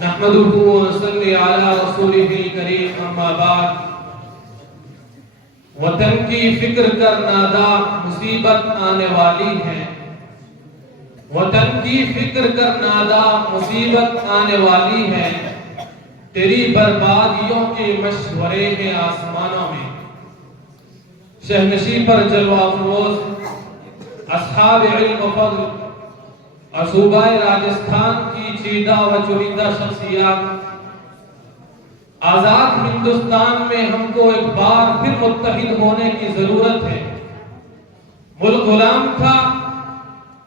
نحمدہ ونصلی علی رسولہ الکریم اما بعد۔ وطن کی فکر کر نادا مصیبت آنے والی ہے، وطن کی فکر کر نادا مصیبت آنے والی ہے، تیری بربادیوں کے مشورے ہیں آسمانوں میں۔ شہنشی پر جلوہ افروز اصحاب علم و فضل اور صوبہ راجستھان کی چیدہ و چوریدہ شخصیات، آزاد ہندوستان میں ہم کو ایک بار پھر متحد ہونے کی ضرورت ہے۔ ملک غلام تھا،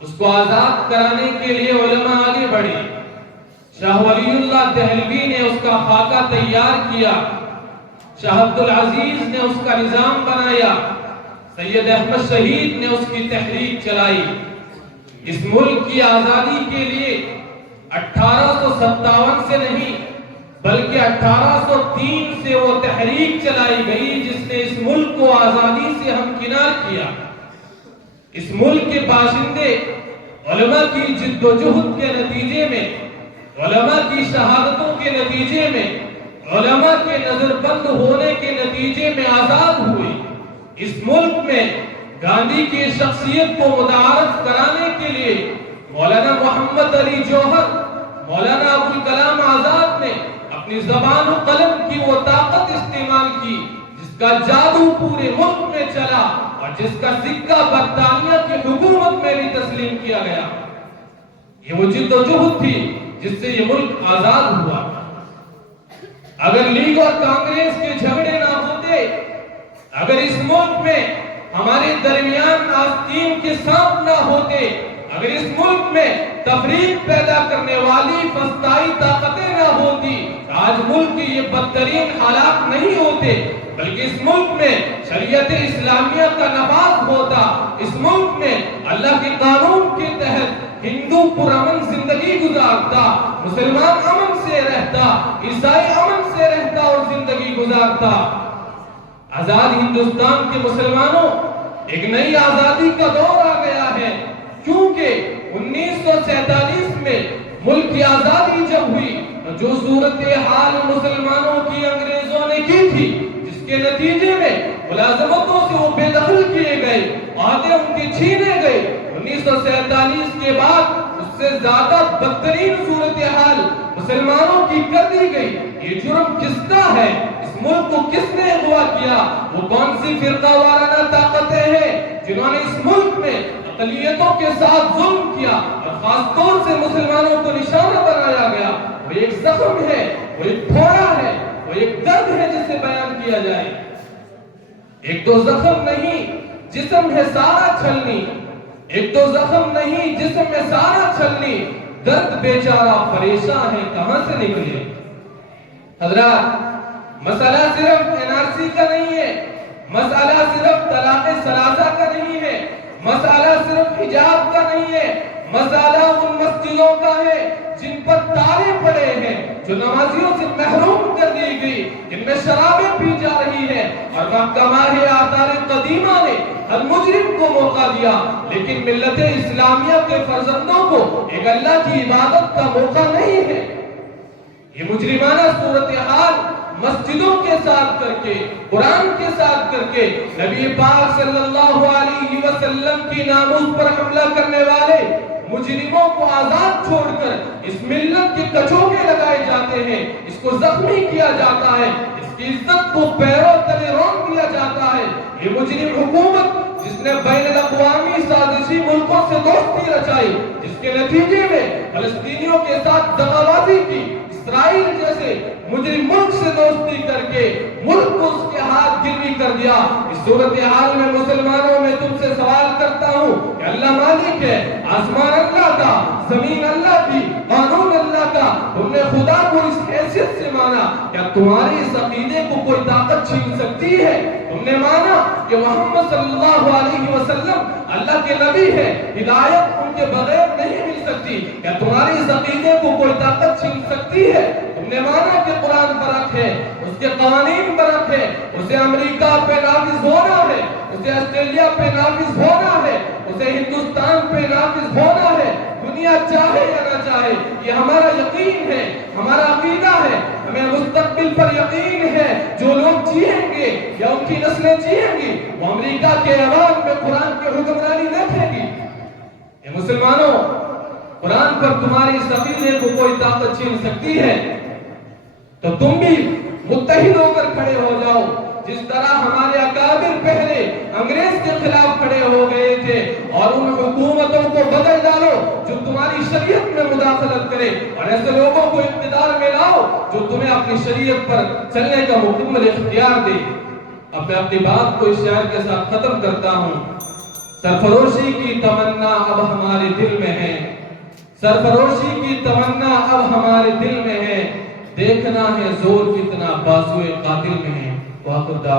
اس کو آزاد کرانے کے لیے علماء آگے بڑھے۔ شاہ ولی اللہ دہلوی نے اس کا خاکہ تیار کیا، شاہ عبدالعزیز نے اس کا نظام بنایا، سید احمد شہید نے اس کی تحریک چلائی۔ اس ملک کی آزادی کے لیے 1857 سے نہیں بلکہ 1803 سے وہ تحریک چلائی گئی جس نے اس ملک کو آزادی سے ہمکنار کیا۔ اس ملک کے باشندے علماء کی جد و جہد کے نتیجے میں، علماء کی شہادتوں کے نتیجے میں، علماء کے نظر بند ہونے کے نتیجے میں آزاد ہوئے۔ اس ملک میں گاندھی کی شخصیت کو متعارف کرانے کے لیے مولانا محمد علی جوہر، مولانا ابوالکلام آزاد نے اپنی زبان و قلم کی وہ طاقت استعمال کی جس کا جادو پورے ملک میں چلا اور جس کا سکہ برطانیہ کی حکومت میں بھی تسلیم کیا گیا۔ یہ وہ جد و جہد تھی جس سے یہ ملک آزاد ہوا۔ اگر لیگ اور کانگریس کے جھگڑے نہ ہوتے، اگر اس ملک میں ہمارے درمیان آستین کے سانپ نہ ہوتے، اگر اس ملک میں تفریق پیدا کرنے والی فسطائی طاقتیں نہ ہوتی، آج ملک کی یہ بدترین حالات نہیں ہوتے، بلکہ اس ملک میں شریعت اسلامیہ کا نفاذ ہوتا، اس ملک میں اللہ کے قانون کے تحت ہندو پرامن زندگی گزارتا، مسلمان امن سے رہتا، عیسائی امن سے رہتا اور زندگی گزارتا۔ آزاد ہندوستان کے مسلمانوں، ایک نئی آزادی کا دور آ گیا ہے، کیونکہ 1947 میں ملک کی آزادی جب ہوئی تو جو صورتحال مسلمانوں کی انگریزوں نے کی تھی، جس کے نتیجے میں ملازمتوں سے وہ بے دخل کیے گئے، عہدے ان کے چھینے گئے، 1947 کے بعد اس سے زیادہ بدترین صورتحال مسلمانوں کی کر دی گئی۔ یہ جرم کس کا ہے؟ اس ملک کو کس نے اغوا کیا؟ وہ کون سی فرقہ وارانہ طاقتیں ہیں جنہوں نے اس ملک میں اقلیتوں کے ساتھ ظلم کیا اور خاص طور سے مسلمانوں کو نشانہ بنایا گیا؟ وہ ایک زخم ہے، وہ ایک پھوڑا ہے، وہ ایک درد ہے جسے بیان کیا جائے۔ ایک دو زخم نہیں، جسم ہے سارا چھلنی، ایک دو زخم نہیں، جسم میں سارا چھلنی، درد بیچارہ پریشان ہے کہاں سے نکلے۔ حضرات، مسئلہ صرف NRC کا نہیں ہے، مسئلہ صرف طلاق ثلاثہ کا نہیں ہے، مسئلہ صرف حجاب کا نہیں ہے، مسئلہ ان مسجدوں کا ہے جن پر تالے پڑے ہیں، جو نمازیوں سے محروم کر دی گئی، جن میں شرابیں پی جا رہی ہیں، اور محکمہ آثار قدیمہ نے ہر مجرم کو موقع دیا، لیکن ملت اسلامیہ کے فرزندوں کو ایک اللہ کی عبادت کا موقع نہیں ہے۔ یہ مجرمانہ صورتحال مسجدوں کے ساتھ کر کے، قرآن کے ساتھ کر کے، نبی پاک صلی اللہ علیہ وسلم کی ناموس پر حملہ کرنے والے مجرموں کو آزاد چھوڑ کر اس ملت کے کچوگے لگائے جاتے ہیں، اس کو زخمی کیا جاتا ہے، اس کی عزت کو پیروں تلے رون دیا جاتا ہے۔ یہ مجرم حکومت جس نے بین الاقوامی سازشی ملکوں سے دوستی رچائی، جس کے نتیجے میں فلسطینیوں کے ساتھ دغابازی کی، اسرائیل جیسے مجرم ملک سے دوستی کر کے ملک کو اس کے ہاتھ گروی کر دیا۔ اس صورتحال میں مسلمانوں میں تم سے سوال کرتا ہوں کہ اللہ مالک ہے، آسمان اللہ کا، زمین اللہ کی، قانون اللہ کا، تم نے خدا کو اس حیثیت سے مانا، کیا تمہاری اس عقیدے کو کوئی طاقت چھین سکتی ہے؟ تم نے مانا کہ محمد صلی اللہ علیہ وسلم اللہ کے نبی ہے، ہدایت ان کے بغیر نہیں مل سکتی، کیا تمہاری اس عقیدے کو کوئی طاقت چھین سکتی ہے؟ تم نے مانا کہ قرآن برحق ہے، اس کے قوانین برحق ہے، اسے امریکہ پہ نافذ ہونا ہے، اسے آسٹریلیا پہ نافذ ہونا ہے، اسے ہندوستان پہ نافذ ہونا ہے، دنیا چاہے یا نہ چاہے، یہ ہمارا یقین ہے، ہمارا عقیدہ ہے، ہمیں مستقبل پر یقین ہے جو لوگ جیئیں گے یا ان کی نسلیں جیئیں گی وہ امریکہ کے عوام میں قرآن کی حکمرانی دیکھیں گی۔ اے مسلمانوں، قرآن پر تمہاری اس عقیدے کو کوئی طاقت چھین سکتی ہے تو تم بھی متحد ہو کر کھڑے ہو جاؤ، جس طرح ہمارے اکابر پہلے انگریز کے خلاف کھڑے ہو گئے تھے، اور ان حکومتوں کو بدل ڈالو جو تمہاری شریعت میں مداخلت کرے، اور ایسے لوگوں کو اقتدار میں لاؤ جو تمہیں اپنی شریعت پر چلنے کا مکمل اختیار دے۔ اب میں اپنی بات کو اس شعر کے ساتھ ختم کرتا ہوں۔ سرفروشی کی تمنا اب ہمارے دل میں ہے، سرفروشی کی تمنا اب ہمارے دل میں ہے، دیکھنا ہے زور کتنا بازوئے قاتل میں ہے۔